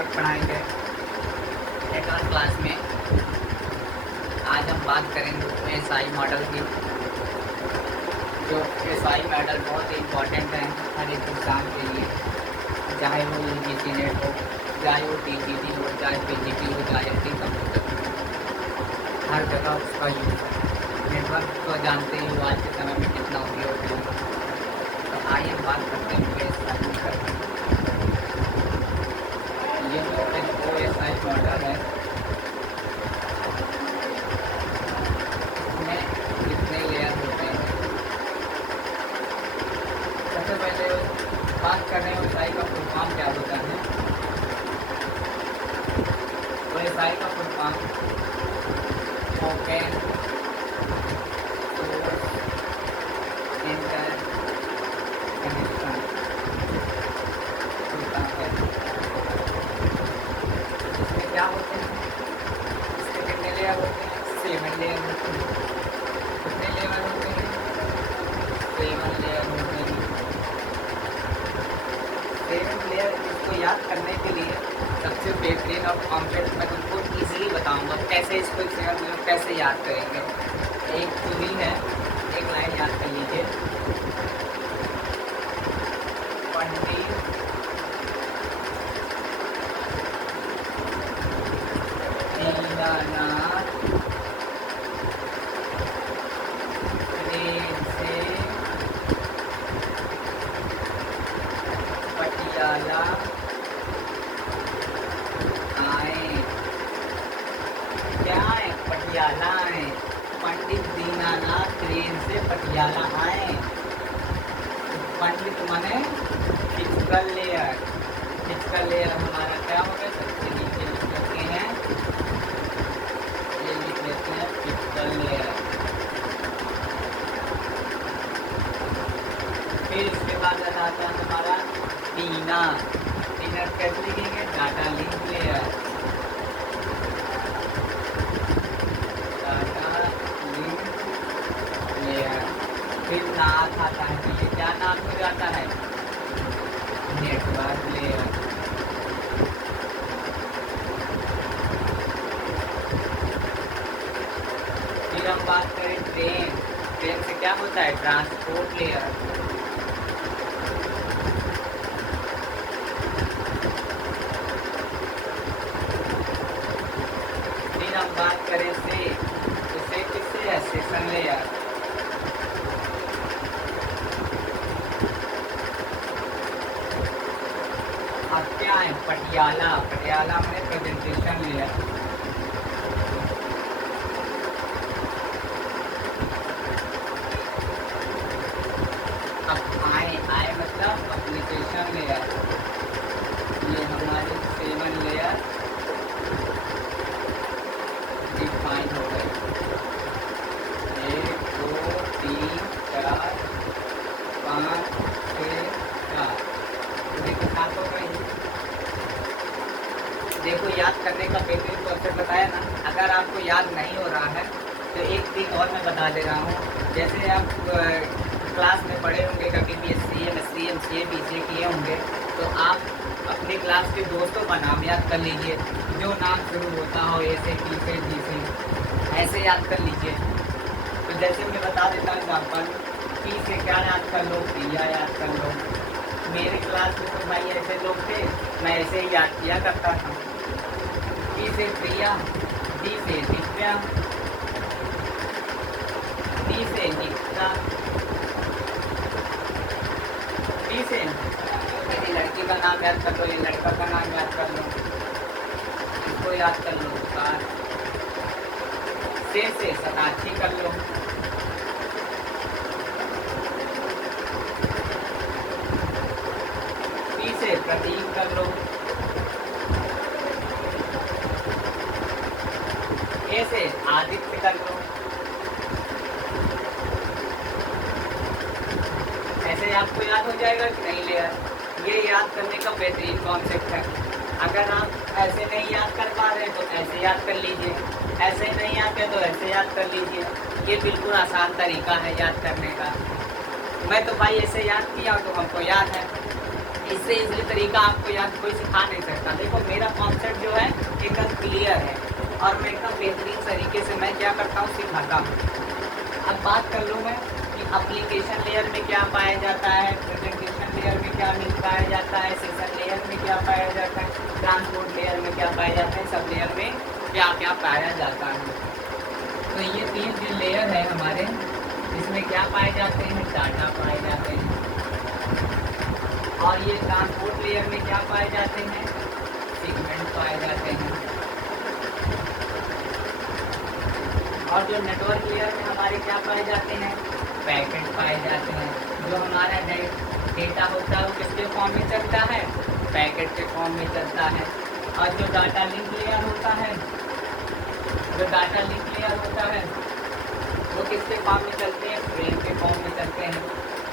Network पढ़ाएंगे 8th class में। आज हम बात करेंगे एसआई मॉडल की। जो एसआई मॉडल बहुत ही इम्पोर्टेंट है हर एक एग्ज़ाम के लिए, चाहे वो यूजीसी नेट हो, चाहे वो टीजीटी हो, चाहे पीजीटी हो, चाहे टी कंप्यूटर, हर जगह उसका यूज़ है। नेटवर्क तो जानते ही हो आज के समय में कितना उपयोग है। तो आइए हम बात करते हैं एसआई करते हैं। ये जो एसआई मॉडल है इसमें कितने लेयर होते हैं। सबसे पहले बात कर रहे हैं एसआई का फुल फॉर्म क्या होता है। तो एसआई का full form open source interconnection होता है। इसमें क्या होते हैं, इसके कितने लेयर होते हैं? 7 लेयर होते हैं। कितने लेयर होते हैं? 7 लेयर होते हैं। 7 लेयर इसको याद करने के लिए सबसे बेहतरीन और कॉम्प्लेक्स मैं तुमको ईजिली बताऊंगा कैसे इसको कैसे याद करेंगे। एक चुनी है, एक लाइन याद कर लीजिए। पंडित दीनानाथ ट्रेन से पटियाला आए। क्या है? पटियाला आए। पंडित दीनानाथ ट्रेन से पटियाला आए। पंडित माने फिजिकल लेयर। फिजिकल लेयर हमारा क्या हो गया? सबसे नीचे लिख लेते हैं, ये लिख लेते हैं फिजिकल लेयर। फिर इसके बाद आता है हमारा डीना। डीना कैसे लिखेंगे? Data link layer. Data link layer. फिर नाथ आता है, तो ये क्या नाम हो जाता है? Network layer. फिर हम बात करें ट्रेन। ट्रेन से क्या होता है? Transport layer. फिर हम बात करें से, तो से किससे है? Session layer. अब क्या है? पटियाला। पटियाला में प्रेजेंटेशन लेयर। अब आए आए मतलब एप्लीकेशन लेयर। ये हमारी 7 लेयर डिफाइन हो गए। 1 2 3 4 5 6 7। देखो 7 हो गई। देखो याद करने का बेहतरीन प्रोसेस बताया ना। अगर आपको याद नहीं हो रहा है तो एक चीज़ और मैं बता दे रहा हूँ। जैसे आप क्लास में पढ़े होंगे, कभी भी SCM SCM CA BCA किए होंगे, तो आप अपनी क्लास के दोस्तों का नाम याद कर लीजिए। जो नाम शुरू होता हो A से T से D से, ऐसे याद कर लीजिए। तो जैसे मैं बता देता हूँ एग्जाम्पल, P से क्या याद कर लो? प्रिया याद कर लो। मेरे क्लास में तो भाई ऐसे लोग थे, मैं ऐसे ही याद किया करता था। P से प्रिया, D से दिव्या, D से निकिता, T से मेरी लड़की का नाम याद कर लो, ये लड़का का नाम याद कर लो, इसको याद कर लो। कार से सताक्षी कर लो। P से प्रतीक कर लो। A से आदित्य कर लो। ऐसे आपको याद हो जाएगा कि नहीं लेयर? ये याद करने का बेहतरीन कॉन्सेप्ट है। अगर आप ऐसे नहीं याद कर पा रहे तो ऐसे याद कर लीजिए, ऐसे नहीं आते तो ऐसे याद कर लीजिए। ये बिल्कुल आसान तरीका है याद करने का। मैं तो भाई ऐसे याद किया तो हमको याद है। इससे इजी तरीका आपको याद कोई सिखा नहीं सकता। देखो मेरा कॉन्सेप्ट जो है एकदम क्लियर है और मैं एकदम बेहतरीन तरीके से मैं क्या करता हूँ, सिखाता हूँ। अब बात कर लूँ मैं कि एप्लीकेशन लेयर में क्या पाया जाता है, प्रेजेंटेशन लेयर में क्या मिल पाया जाता है, सेशन लेयर में क्या पाया जाता है, ट्रांसपोर्ट लेयर में क्या पाया जाता है, सब लेयर में क्या क्या पाया जाता है। तो ये 3 जो लेयर है हमारे, इसमें क्या पाए जाते हैं, डाटा पाए जाते हैं। और ये ट्रांसपोर्ट लेयर में क्या पाए जाते हैं, सेगमेंट पाए जाते हैं। और जो नेटवर्क लेयर में हमारे क्या पाए जाते हैं, पैकेट पाए जाते हैं। जो हमारा डेटा होता है वो किसके फॉर्म में चलता है, पैकेट के फॉर्म में चलता है। और जो डाटा लिंक लेयर होता है, जो डाटा लिंक लेयर होता है वो किसके फॉर्म में चलते हैं, फ्रेम के फॉर्म में चलते हैं।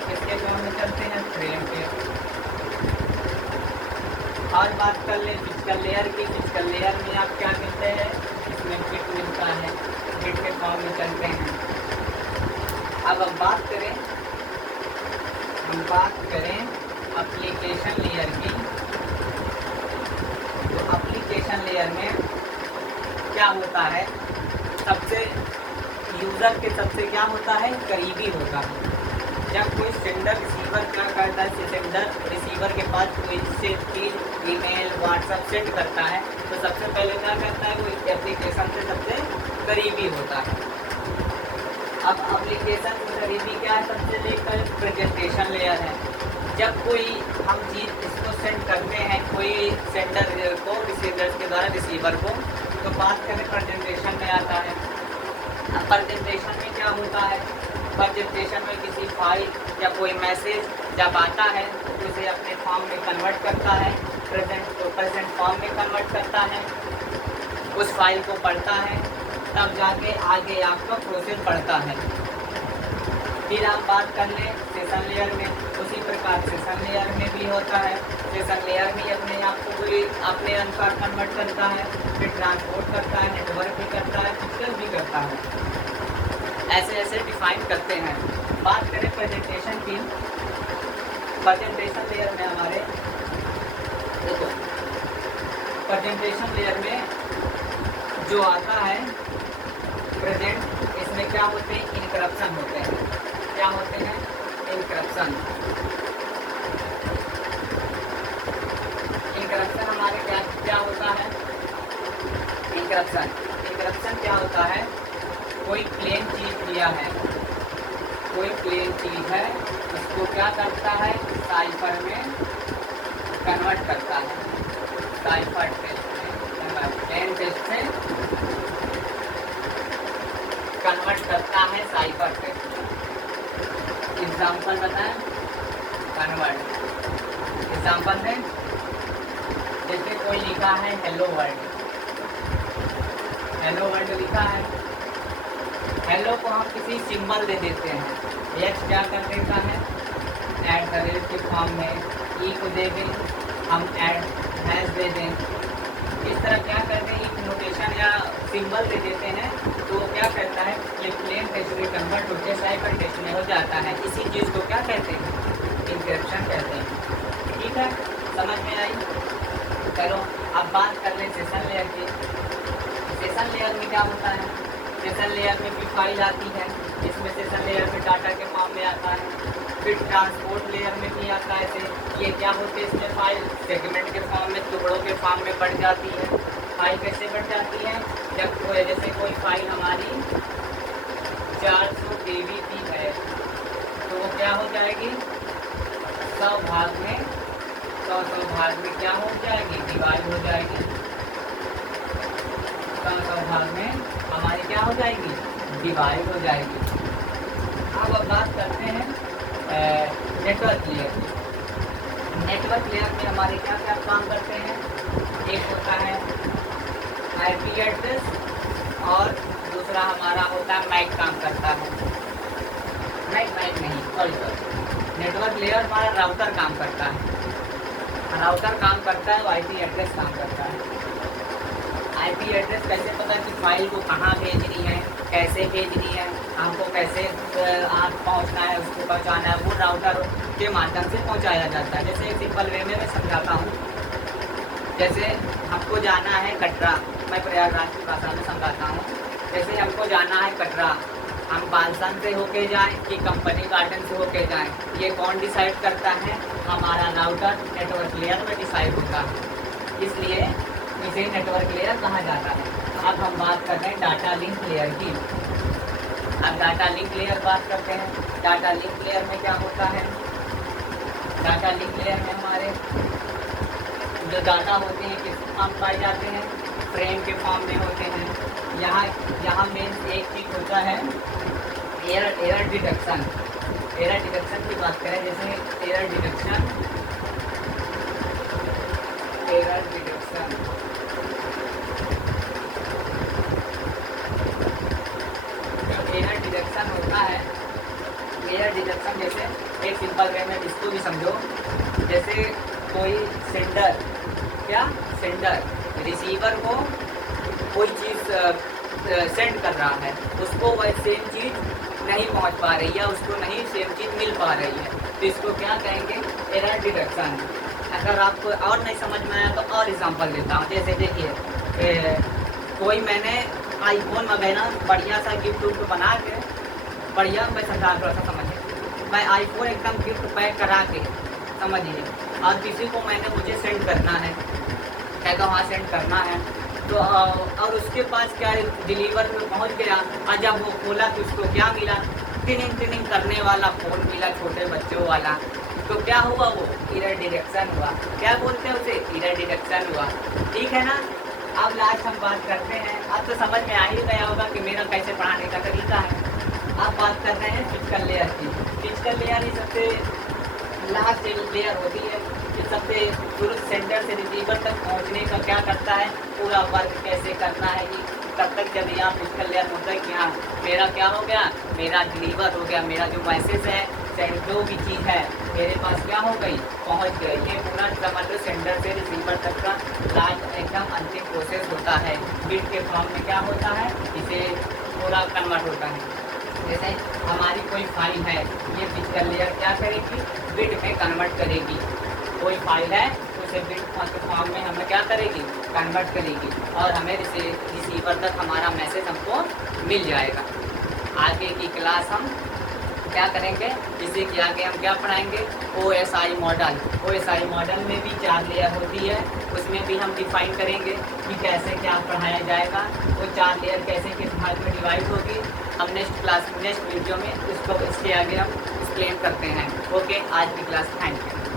किसके फॉर्म में चलते हैं, फ्रेम के। और बात कर ले फिजिकल लेयर की, फिजिकल लेयर में आप क्या मिलते हैं, इसमें बिट मिलता है, बिट के फॉर्म में चलते हैं। अब हम बात करें एप्लीकेशन लेयर की। तो एप्लीकेशन लेयर में क्या होता है, सबसे यूज़र के सबसे क्या होता है, करीबी होता है। जब कोई सेंडर रिसीवर क्या करता है, सेंडर रिसीवर के पास कोई से चीज़ ईमेल व्हाट्सएप सेंड करता है तो सबसे पहले क्या करता है, वो एप्लीकेशन से सबसे करीबी होता है। अब एप्लीकेशन से करीबी क्या है, सबसे लेकर प्रेजेंटेशन लेयर है। जब कोई हम चीज़ इसको सेंड करते हैं, कोई सेंडर को रिसीवर के द्वारा रिसीवर को, तो बात करें प्रेजेंटेशन में आता है। अब प्रेजेंटेशन में क्या होता है, प्रेजेंटेशन में किसी फाइल या कोई मैसेज जब आता है तो उसे अपने फॉर्म में कन्वर्ट करता है, प्रेजेंट फॉर्म में कन्वर्ट करता है, उस फाइल को पढ़ता है, तब जाके आगे आपका प्रोसेस बढ़ता है। फिर आप बात कर लें सेशन लेयर में, उसी प्रकार सेशन लेयर में भी होता है। सेशन लेयर भी अपने आप को कोई अपने अनुसार कन्वर्ट करता है, फिर ट्रांसपोर्ट करता है, नेटवर्क भी करता है, फिजिकल भी करता है। ऐसे ऐसे डिफाइन करते हैं। बात करें प्रेजेंटेशन की, प्रेजेंटेशन लेयर में हमारे देखो प्रेजेंटेशन लेयर में जो आता है प्रेजेंट, इसमें क्या होते हैं, इनक्रप्शन होते हैं। क्या होते हैं, इनक्रप्शन। इनक्रप्शन हमारे क्या होता है, इनक्रप्शन क्या होता है, कोई प्लेन चीज़ दिया है, कोई प्लेन चीज़ है, उसको क्या करता है, साइफर में कन्वर्ट करता है। साइफर टेक्स्ट में, प्लेन टेक्स्ट में कन्वर्ट करता है साइफर टेक्स्ट। एग्जाम्पल बताएं, कन्वर्ट एग्जाम्पल दें। जैसे कोई लिखा है हेलो वर्ल्ड, हेलो वर्ल्ड लिखा है, हेलो को हम किसी सिंबल दे देते हैं, एक्स क्या कर देता है, ऐड द रेट के फॉर्म में, ई को दे दें हम ऐड हैश दे दें। इस तरह क्या करते हैं, एक नोटेशन या सिंबल दे देते हैं तो क्या करता है, ये प्लेन टेक्स्ट में कन्वर्ट होकर साइफर टेक्स्ट में हो जाता है। इसी चीज़ को क्या कहते हैं, इनक्रिप्शन कहते हैं। ठीक है, समझ में आई। चलो अब बात कर लें सेशन लेयर की। सेशन लेयर में क्या होता है, सेशन लेयर में भी फाइल आती है, इसमें सेशन लेयर में डाटा के फॉर्म में आता है। फिर ट्रांसपोर्ट लेयर में भी आता है। ऐसे ये क्या होते हैं, इसमें फाइल सेगमेंट के फॉर्म में, टुकड़ों के फॉर्म में बढ़ जाती है। फाइल कैसे बढ़ जाती है, जब कोई जैसे कोई फाइल हमारी 400 KB की है तो वो क्या हो जाएगी, 100 भाग में 100 भाग में क्या हो जाएगी, डिवाइड हो जाएगी। 100 भाग में हमारी क्या हो जाएगी, डिवाइड हो जाएगी। अब बात करते हैं नेटवर्क लेयर। नेटवर्क लेयर में हमारे क्या क्या काम करते हैं, एक होता है IP एड्रेस और दूसरा हमारा होता है मैक काम करता है। मैक नहीं, सॉरी नेटवर्क लेयर हमारा राउटर काम करता है। राउटर काम करता है, IP एड्रेस काम करता है। IP एड्रेस कैसे पता कि फाइल को कहाँ भेजनी है, कैसे भेजनी है, हमको कैसे आप पहुंचना है, उसको पहुंचाना है, वो राउटर के माध्यम से पहुंचाया जाता है। जैसे एक सिंपल वे में मैं समझाता हूँ। जैसे हमको जाना है कटरा, मैं प्रयागराज की भाषा में समझाता हूँ। जैसे हमको जाना है कटरा, हम बालसन से होके जाएं कि कंपनी गार्डन से होके जाएं, ये कौन डिसाइड करता है? हमारा राउटर नेटवर्क लेयर में डिसाइड होता है, इसलिए इसे नेटवर्क लेयर कहा जाता है। अब हम बात कर रहे हैं डाटा लिंक लेयर की। अब डाटा लिंक लेयर बात करते हैं। डाटा लिंक लेयर में क्या होता है? डाटा लिंक लेयर में हमारे जो डाटा होते हैं किस फॉर्म पाए जाते हैं? फ्रेम के फॉर्म में होते हैं। यहाँ मेन एक चीज़ होता है एरर डिटेक्शन। एरर डिटेक्शन की बात करें, जैसे एरर डिटेक्शन होता है। एरर डिटेक्शन जैसे एक सिंपल वे में इसको भी समझो। जैसे कोई सेंडर रिसीवर को कोई चीज़ सेंड कर रहा है, उसको वह सेम चीज़ नहीं पहुंच पा रही है, उसको नहीं सेम चीज़ मिल पा रही है, तो इसको क्या कहेंगे? Error detection. अगर आपको और नहीं समझ में आया तो और एग्जांपल देता हूँ। जैसे देखिए, कोई मैंने आईफोन वगैरह बढ़िया सा गिफ्ट उफ्ट बना के, बढ़िया मैं समझा थोड़ा सा समझिए, मैं आईफोन एकदम गिफ्ट पैक करा के, समझिए, और किसी को मुझे सेंड करना है, कहता वहाँ सेंड करना है, तो और उसके पास क्या डिलीवर में पहुँच गया, और जब वो खोला तो उसको क्या मिला? टिनिंग करने वाला फ़ोन मिला, छोटे बच्चों वाला। तो क्या हुआ? वो एरर डिटेक्शन हुआ। क्या बोलते हैं उसे? एरर डिटेक्शन हुआ। ठीक है ना? अब लास्ट हम बात करते हैं। अब तो समझ में आ ही गया होगा कि मेरा कैसे पढ़ाने का तरीका है। अब बात कर रहे हैं फिजिकल लेयर की। फिजिकल लेयर ही सबसे लास्ट लेयर होती है, कि सबसे शुरू सेंटर से रिसीवर तक पहुंचने का क्या करता है, पूरा वर्क कैसे करना है। ये तब तक जब यहाँ फिजिकल लेयर होता है कि हाँ मेरा क्या हो गया, मेरा डिलीवर हो गया, मेरा जो मैसेज है, जो भी चीज़ है मेरे पास क्या हो गई, पहुंच गई। ये पूरा समझ लो सेंटर से रिसीवर तक का लास्ट एकदम अंतिम प्रोसेस होता है। बिट के फॉर्म में क्या होता है, इसे पूरा कन्वर्ट होता है। जैसे हमारी कोई फाइल है, ये फिजिकल लेयर क्या करेगी? बिट में कन्वर्ट करेगी। कोई फाइल है तो उसे बिट फॉर्म में हमें क्या करेगी? कन्वर्ट करेगी, और हमें रिसीवर तक हमारा मैसेज हमको मिल जाएगा। आगे की क्लास हम क्या करेंगे, इसी के आगे हम क्या पढ़ाएंगे? OSI model. OSI मॉडल में भी 4 लेयर होती है, उसमें भी हम डिफाइन करेंगे कि कैसे क्या पढ़ाया जाएगा, वो 4 लेयर कैसे किस भाग में डिवाइड होगी। हम नेक्स्ट वीडियो में इसके आगे हम एक्सप्लेन करते हैं। ओके, आज की क्लास थैंक यू।